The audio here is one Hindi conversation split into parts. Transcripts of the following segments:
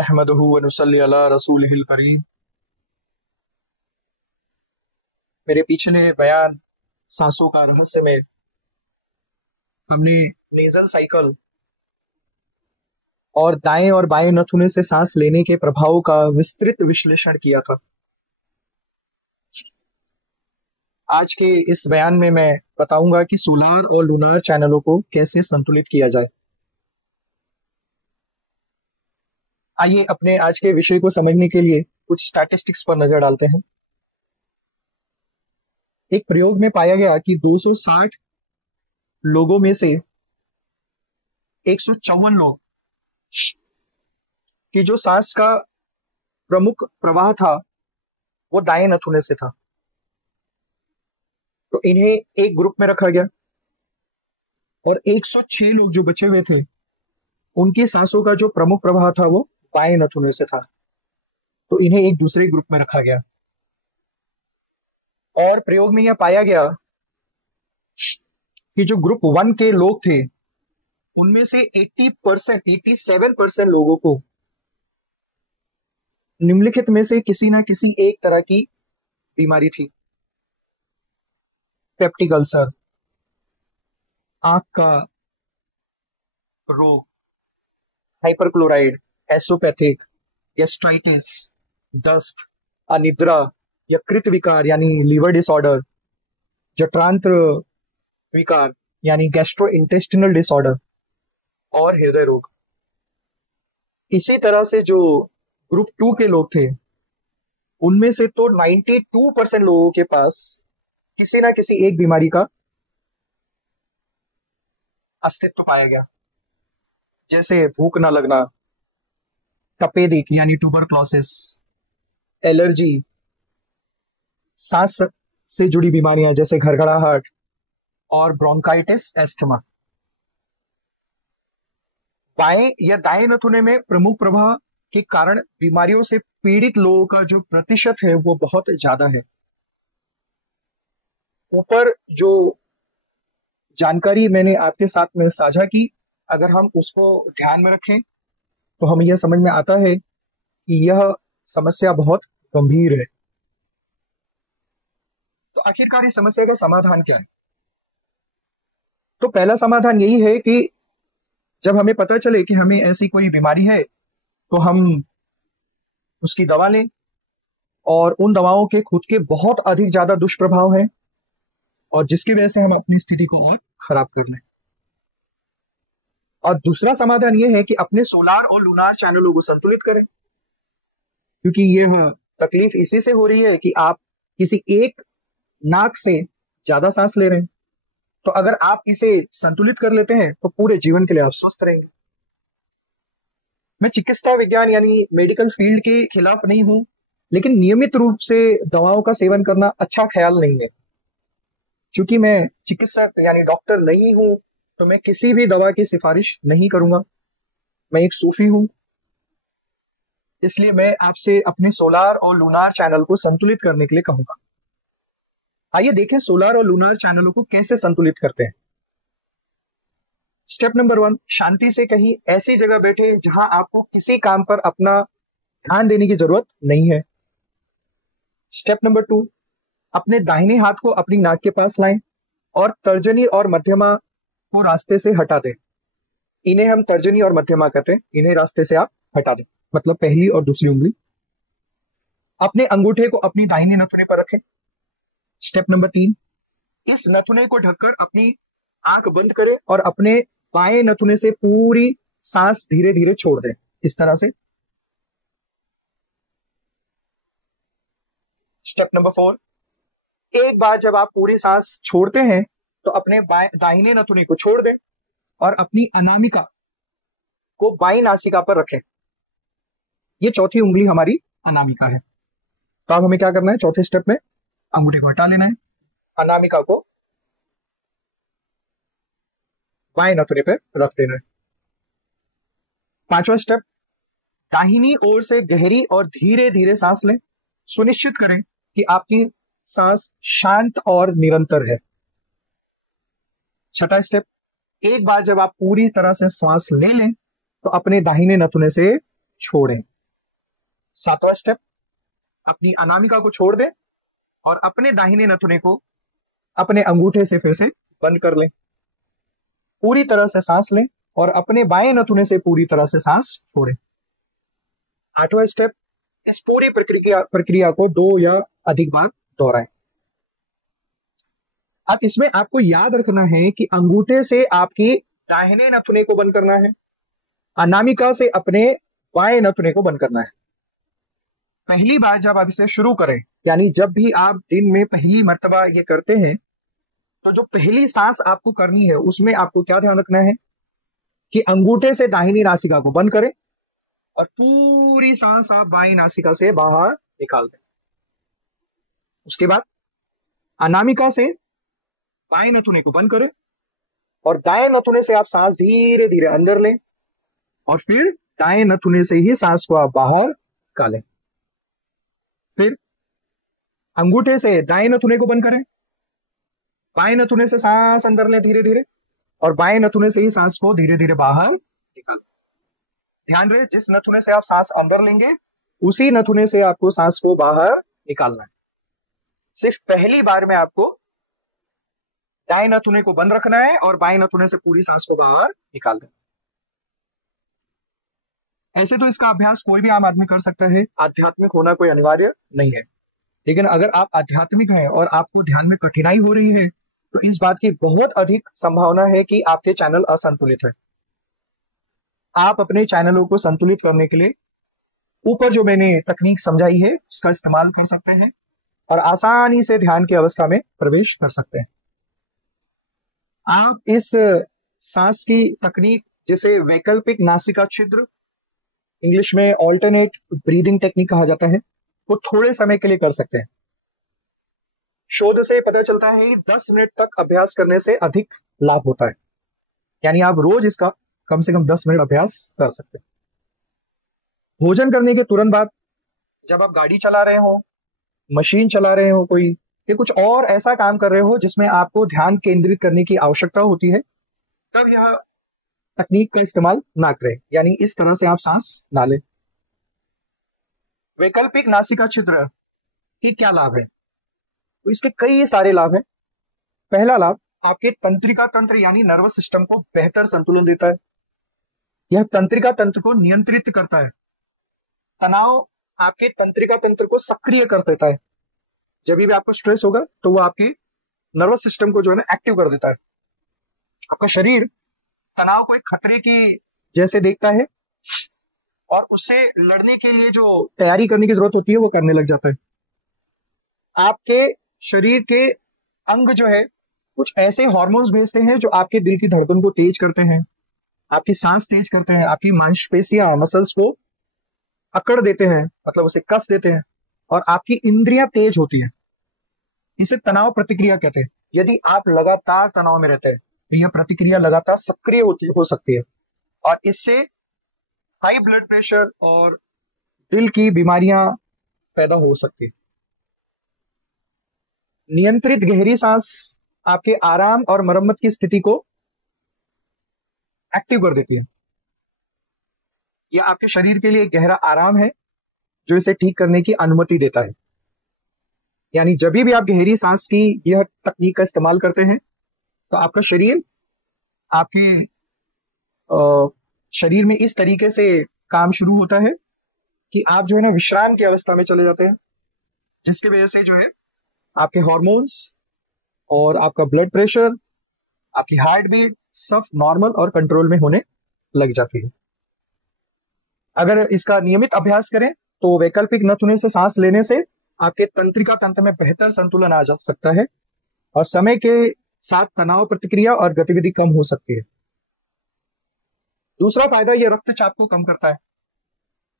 नहमदुहु व नुसल्ली अला रसूलिहिल करीम। मेरे पिछले बयान सांसों का रहस्य में हमने नेजल साइकिल और दाएं और बाएं नथुने से सांस लेने के प्रभावों का विस्तृत विश्लेषण किया था। आज के इस बयान में मैं बताऊंगा कि सोलार और लूनार चैनलों को कैसे संतुलित किया जाए। आइए अपने आज के विषय को समझने के लिए कुछ स्टैटिस्टिक्स पर नजर डालते हैं। एक प्रयोग में पाया गया कि 260 लोगों में से 154 लोग कि जो सांस का प्रमुख प्रवाह था वो दाएं नथुने से था, तो इन्हें एक ग्रुप में रखा गया और 106 लोग जो बचे हुए थे उनकी सांसों का जो प्रमुख प्रवाह था वो बाएं नथुने से था, तो इन्हें एक दूसरे ग्रुप में रखा गया। और प्रयोग में यह पाया गया कि जो ग्रुप 1 के लोग थे उनमें से 87% लोगों को निम्नलिखित में से किसी ना किसी एक तरह की बीमारी थी। पेप्टिक अल्सर, आंख का रोग, हाइपरक्लोराइड, एसोपैथिक, गैस्ट्राइटिस, दस्त, अनिद्रा, यकृत विकार यानी लीवर डिसऑर्डर, जठरांत्र विकार यानी गैस्ट्रो इंटेस्टिनल डिसऑर्डर और हृदय रोग। इसी तरह से जो ग्रुप 2 के लोग थे उनमें से तो 92% लोगों के पास किसी ना किसी एक बीमारी का अस्तित्व पाया गया, जैसे भूख न लगना, तपेदिक यानी ट्यूबरक्लोसिस, एलर्जी, सांस से जुड़ी बीमारियां जैसे घड़घड़ाहट और ब्रोंकाइटिस, एस्थमा। बाएं या दाएं नथुने में प्रमुख प्रवाह के कारण बीमारियों से पीड़ित लोगों का जो प्रतिशत है वो बहुत ज्यादा है। ऊपर जो जानकारी मैंने आपके साथ में साझा की, अगर हम उसको ध्यान में रखें तो हमें यह समझ में आता है कि यह समस्या बहुत गंभीर है। तो आखिरकार इस समस्या का समाधान क्या है? तो पहला समाधान यही है कि जब हमें पता चले कि हमें ऐसी कोई बीमारी है तो हम उसकी दवा लें, और उन दवाओं के खुद के बहुत अधिक ज्यादा दुष्प्रभाव हैं और जिसकी वजह से हम अपनी स्थिति को और खराब कर लें। और दूसरा समाधान यह है कि अपने सोलार और लूनार चैनलों को संतुलित करें, क्योंकि यह तकलीफ इसी से हो रही है कि आप किसी एक नाक से ज्यादा सांस ले रहे हैं। तो अगर आप इसे संतुलित कर लेते हैं तो पूरे जीवन के लिए आप स्वस्थ रहेंगे। मैं चिकित्सा विज्ञान यानी मेडिकल फील्ड के खिलाफ नहीं हूं, लेकिन नियमित रूप से दवाओं का सेवन करना अच्छा ख्याल नहीं है। चूंकि मैं चिकित्सक यानी डॉक्टर नहीं हूं तो मैं किसी भी दवा की सिफारिश नहीं करूंगा। मैं एक सूफी हूं, इसलिए मैं आपसे अपने सोलार और लूनार चैनल को संतुलित करने के लिए कहूंगा। आइए देखें सोलार और लूनार चैनलों को कैसे संतुलित करते हैं। स्टेप नंबर 1, शांति से कहीं ऐसी जगह बैठे जहां आपको किसी काम पर अपना ध्यान देने की जरूरत नहीं है। स्टेप नंबर 2, अपने दाहिने हाथ को अपनी नाक के पास लाएं और तर्जनी और मध्यमा को रास्ते से हटा दें। इन्हें हम तर्जनी और मध्यमा कहते हैं, इन्हें रास्ते से आप हटा दें, मतलब पहली और दूसरी उंगली। अपने अंगूठे को अपनी दाहिनी नथुने पर रखें। स्टेप नंबर 3, इस नथुने को ढककर अपनी आंख बंद करें और अपने बाएं नथुने से पूरी सांस धीरे धीरे छोड़ दें, इस तरह से। स्टेप नंबर 4, एक बार जब आप पूरी सांस छोड़ते हैं तो अपने दाहिने नथुने को छोड़ दें और अपनी अनामिका को बाईं नासिका पर रखें। ये चौथी उंगली हमारी अनामिका है। तो अब हमें क्या करना है? चौथे स्टेप में अंगूठे को हटा लेना है, अनामिका को बाएं नथुने पे रख देना है। पांचवा स्टेप, दाहिनी ओर से गहरी और धीरे धीरे सांस लें। सुनिश्चित करें कि आपकी सांस शांत और निरंतर है। छठा स्टेप, एक बार जब आप पूरी तरह से सांस ले लें तो अपने दाहिने नथुने से छोड़ें। सातवां स्टेप, अपनी अनामिका को छोड़ दें और अपने दाहिने नथुने को अपने अंगूठे से फिर से बंद कर लें। पूरी तरह से सांस लें और अपने बाएं नथुने से पूरी तरह से सांस छोड़ें। आठवां स्टेप, इस पूरी प्रक्रिया को 2 या अधिक बार दोहराएं। अब इसमें आपको याद रखना है कि अंगूठे से आपकी दाहिने नथुने को बंद करना है, अनामिका से अपने बाएं नथुने को बंद करना है। पहली बार जब आप इसे शुरू करें, यानी जब भी आप दिन में पहली मर्तबा ये करते हैं, तो जो पहली सांस आपको करनी है उसमें आपको क्या ध्यान रखना है कि अंगूठे से दाहिनी नासिका को बंद करें और पूरी सांस आप बाईं नासिका से बाहर निकाल दें। उसके बाद अनामिका से बाएं नथुने को बंद करें और दाएं नथुने से आप सांस धीरे धीरे अंदर लें और फिर दाएं नथुने से ही सांस को आप बाहर निकालें। फिर अंगूठे से दाएं नथुने को बंद करें, बाएं नथुने से सांस अंदर लें धीरे धीरे और बाएं नथुने से ही सांस को धीरे धीरे बाहर निकालें। ध्यान रहे, जिस नथुने से आप सांस अंदर लेंगे उसी नथुने से आपको सांस को बाहर निकालना है। सिर्फ पहली बार में आपको दाएं नथुने को बंद रखना है और बाएं नथुने से पूरी सांस को बाहर निकाल देना। ऐसे तो इसका अभ्यास कोई भी आम आदमी कर सकता है, आध्यात्मिक होना कोई अनिवार्य नहीं है। लेकिन अगर आप आध्यात्मिक हैं और आपको ध्यान में कठिनाई हो रही है तो इस बात की बहुत अधिक संभावना है कि आपके चैनल असंतुलित है। आप अपने चैनलों को संतुलित करने के लिए ऊपर जो मैंने तकनीक समझाई है उसका इस्तेमाल कर सकते हैं और आसानी से ध्यान की अवस्था में प्रवेश कर सकते हैं। आप इस सांस की तकनीक, जिसे वैकल्पिक नासिका छिद्र, इंग्लिश में ऑल्टरनेट ब्रीदिंग टेक्निक कहा जाता है, वो थोड़े समय के लिए कर सकते हैं। शोध से पता चलता है कि 10 मिनट तक अभ्यास करने से अधिक लाभ होता है, यानी आप रोज इसका कम से कम 10 मिनट अभ्यास कर सकते हैं। भोजन करने के तुरंत बाद, जब आप गाड़ी चला रहे हो, मशीन चला रहे हो कोई, या कुछ और ऐसा काम कर रहे हो जिसमें आपको ध्यान केंद्रित करने की आवश्यकता होती है, तब यह तकनीक का इस्तेमाल ना करें, यानी इस तरह से आप सांस ना लें। वैकल्पिक नासिका छिद्र के क्या लाभ है? तो इसके कई सारे लाभ हैं। पहला लाभ, आपके तंत्रिका तंत्र यानी नर्वस सिस्टम को बेहतर संतुलन देता है। यह तंत्रिका तंत्र को नियंत्रित करता है। तनाव आपके तंत्रिका तंत्र को सक्रिय कर देता है। जब भी आपको स्ट्रेस होगा तो वो आपके नर्वस सिस्टम को जो है ना एक्टिव कर देता है। आपका शरीर तनाव को एक खतरे की जैसे देखता है और उससे लड़ने के लिए जो तैयारी करने की जरूरत होती है वो करने लग जाता है। आपके शरीर के अंग जो है कुछ ऐसे हार्मोन्स भेजते हैं जो आपके दिल की धड़कन को तेज करते हैं, आपकी सांस तेज करते हैं, आपकी मांसपेशियां, मसल्स को अकड़ देते हैं, मतलब उसे कस देते हैं और आपकी इंद्रियां तेज होती हैं। इसे तनाव प्रतिक्रिया कहते हैं। यदि आप लगातार तनाव में रहते हैं तो यह प्रतिक्रिया लगातार सक्रिय हो सकती है और इससे हाई ब्लड प्रेशर और दिल की बीमारियां पैदा हो सकती है। नियंत्रित गहरी सांस आपके आराम और मरम्मत की स्थिति को एक्टिव कर देती है। यह आपके शरीर के लिए गहरा आराम है जो इसे ठीक करने की अनुमति देता है। यानी जब भी आप गहरी सांस की यह तकनीक का इस्तेमाल करते हैं तो आपका शरीर आपके शरीर में इस तरीके से काम शुरू होता है कि आप जो है ना विश्राम की अवस्था में चले जाते हैं, जिसकी वजह से जो है आपके हार्मोन्स और आपका ब्लड प्रेशर, आपकी हार्ट बीट सब नॉर्मल और कंट्रोल में होने लग जाती है। अगर इसका नियमित अभ्यास करें तो वैकल्पिक नथुने से सांस लेने से आपके तंत्रिका तंत्र में बेहतर संतुलन आ जा सकता है और समय के साथ तनाव प्रतिक्रिया और गतिविधि कम हो सकती है। दूसरा फायदा, यह रक्तचाप को कम करता है।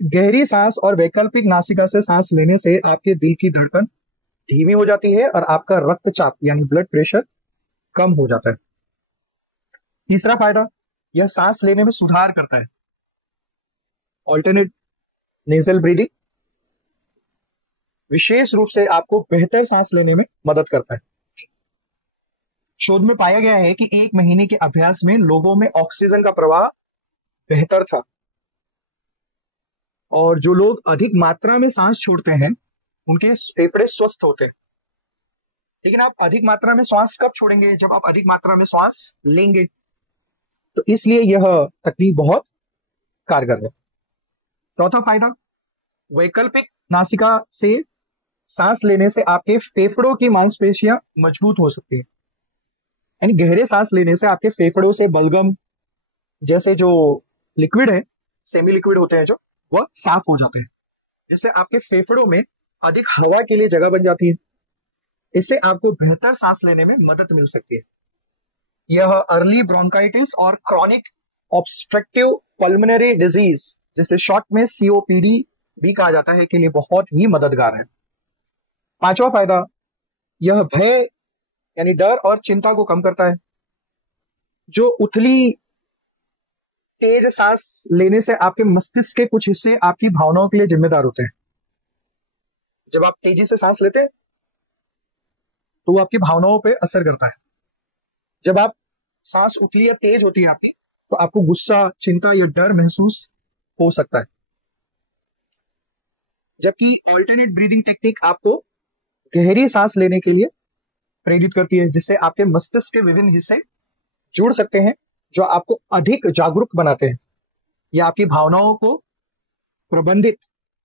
गहरी सांस और वैकल्पिक नासिका से सांस लेने से आपके दिल की धड़कन धीमी हो जाती है और आपका रक्तचाप यानी ब्लड प्रेशर कम हो जाता है। तीसरा फायदा, यह सांस लेने में सुधार करता है। ऑल्टरनेट नेजल ब्रीदिंग विशेष रूप से आपको बेहतर सांस लेने में मदद करता है। शोध में पाया गया है कि 1 महीने के अभ्यास में लोगों में ऑक्सीजन का प्रवाह बेहतर था। और जो लोग अधिक मात्रा में सांस छोड़ते हैं उनके फेफड़े स्वस्थ होते हैं। लेकिन आप अधिक मात्रा में श्वास कब छोड़ेंगे? जब आप अधिक मात्रा में श्वास लेंगे। तो इसलिए यह तकनीक बहुत कारगर है। चौथा फायदा, वैकल्पिक नासिका से सांस लेने से आपके फेफड़ों की मांसपेशियां मजबूत हो सकती है। यानी गहरे सांस लेने से आपके फेफड़ों से बलगम जैसे जो लिक्विड है, सेमी लिक्विड होते हैं जो, वह साफ हो जाते हैं, जिससे आपके फेफड़ों में अधिक हवा के लिए जगह बन जाती है। इससे आपको बेहतर सांस लेने में मदद मिल सकती है। यह अर्ली ब्रोंकाइटिस और क्रॉनिक ऑब्स्ट्रक्टिव पल्मोनरी डिजीज, जिसे शॉर्ट में सीओपीडी भी कहा जाता है, के लिए बहुत ही मददगार है। पांचवा फायदा, यह भय यानी डर और चिंता को कम करता है। जो उथली तेज सांस लेने से आपके मस्तिष्क के कुछ हिस्से आपकी भावनाओं के लिए जिम्मेदार होते हैं। जब आप तेजी से सांस लेते हैं तो वो आपकी भावनाओं पे असर करता है। जब आप सांस उथली या तेज होती है आपकी, तो आपको गुस्सा, चिंता या डर महसूस हो सकता है। जबकि ऑल्टरनेट ब्रीदिंग टेक्निक आपको गहरी सांस लेने के लिए प्रेरित करती है, जिससे आपके मस्तिष्क के विभिन्न हिस्से जुड़ सकते हैं, जो आपको अधिक जागरूक बनाते हैं या आपकी भावनाओं को प्रबंधित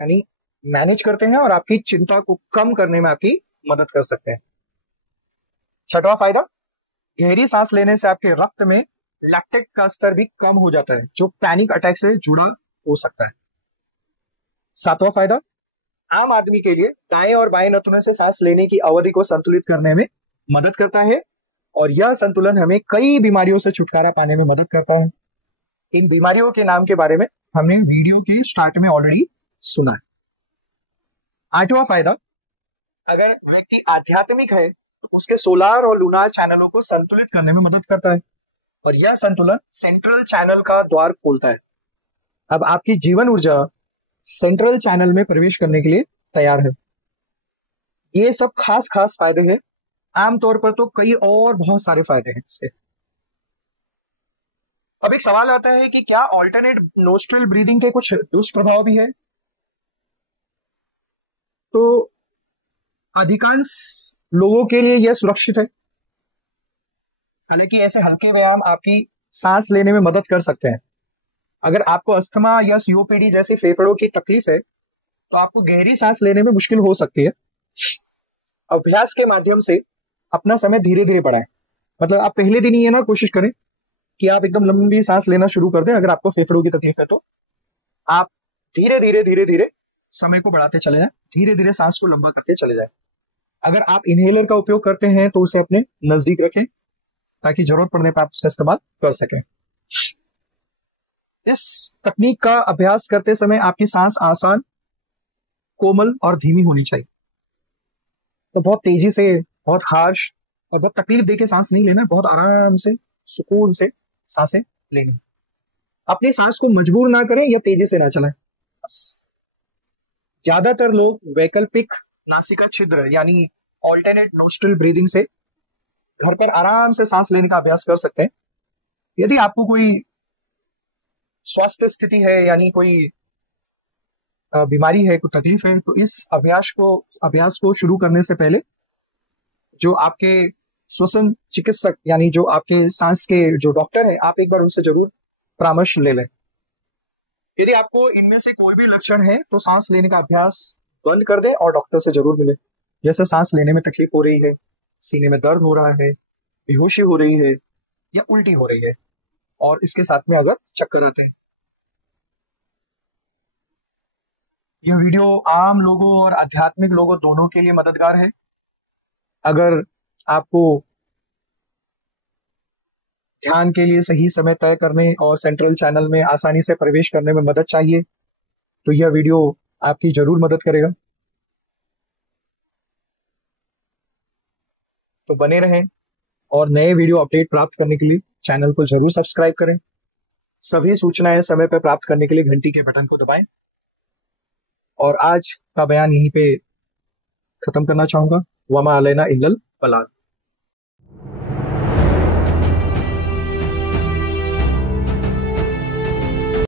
यानी मैनेज करते हैं और आपकी चिंता को कम करने में आपकी मदद कर सकते हैं। छठवां फायदा, गहरी सांस लेने से आपके रक्त में लैक्टेट का स्तर भी कम हो जाता है, जो पैनिक अटैक से जुड़ा हो सकता है। सातवां फायदा, आम आदमी के लिए दाएं और बाएं नथुने से सांस लेने की अवधि को संतुलित करने में मदद करता है, और यह संतुलन हमें कई बीमारियों से छुटकारा पाने में मदद करता है। इन बीमारियों के नाम के बारे में हमने वीडियो के स्टार्ट में ऑलरेडी सुना है। आठवां फायदा, अगर व्यक्ति आध्यात्मिक है तो उसके सोलार और लूनार चैनलों को संतुलित करने में मदद करता है, और यह संतुलन सेंट्रल चैनल का द्वार खोलता है। अब आपकी जीवन ऊर्जा सेंट्रल चैनल में प्रवेश करने के लिए तैयार है। ये सब खास खास फायदे हैं। आमतौर पर तो कई और बहुत सारे फायदे हैं इसके। अब एक सवाल आता है कि क्या ऑल्टरनेट नोस्ट्रल ब्रीदिंग के कुछ दुष्प्रभाव भी है? तो अधिकांश लोगों के लिए यह सुरक्षित है। हालांकि ऐसे हल्के व्यायाम आपकी सांस लेने में मदद कर सकते हैं। अगर आपको अस्थमा या सीओपीडी जैसी फेफड़ों की तकलीफ है तो आपको गहरी सांस लेने में मुश्किल हो सकती है। अभ्यास के माध्यम से अपना समय धीरे धीरे बढ़ाएं। मतलब आप पहले दिन ही ये ना कोशिश करें कि आप एकदम लंबी सांस लेना शुरू कर दें। अगर आपको फेफड़ों की तकलीफ है तो आप धीरे धीरे समय को बढ़ाते चले जाएं, धीरे धीरे सांस को लंबा करते चले जाएं। अगर आप इनहेलर का उपयोग करते हैं तो उसे अपने नजदीक रखें ताकि जरूरत पड़ने पर आप उसका इस्तेमाल कर सकें। इस तकनीक का अभ्यास करते समय आपकी सांस आसान, कोमल और धीमी होनी चाहिए। तो बहुत तेजी से, बहुत हार्श और बहुत तकलीफ देके सांस नहीं लेना, बहुत आराम से, सुकून से सांसें लेनी। अपनी सांस को मजबूर ना करें या तेजी से ना चलाएं। ज्यादातर लोग वैकल्पिक नासिका छिद्र यानी ऑल्टरनेट नोस्ट्रल ब्रीदिंग से घर पर आराम से सांस लेने का अभ्यास कर सकते हैं। यदि आपको कोई स्वास्थ्य स्थिति है यानी कोई बीमारी है, कोई तकलीफ है, तो इस अभ्यास को शुरू करने से पहले जो आपके श्वसन चिकित्सक यानी जो आपके सांस के जो डॉक्टर है, आप एक बार उनसे जरूर परामर्श ले लें। यदि आपको इनमें से कोई भी लक्षण है तो सांस लेने का अभ्यास बंद कर दें और डॉक्टर से जरूर मिलें। जैसे सांस लेने में तकलीफ हो रही है, सीने में दर्द हो रहा है, बेहोशी हो रही है या उल्टी हो रही है, और इसके साथ में अगर चक्कर आते हैं। यह वीडियो आम लोगों और आध्यात्मिक लोगों दोनों के लिए मददगार है। अगर आपको ध्यान के लिए सही समय तय करने और सेंट्रल चैनल में आसानी से प्रवेश करने में मदद चाहिए तो यह वीडियो आपकी जरूर मदद करेगा। तो बने रहें और नए वीडियो अपडेट प्राप्त करने के लिए चैनल को जरूर सब्सक्राइब करें। सभी सूचनाएं समय पर प्राप्त करने के लिए घंटी के बटन को दबाएं। और आज का बयान यहीं पे खत्म करना चाहूंगा। वमा अलैना इल्लल बलाग।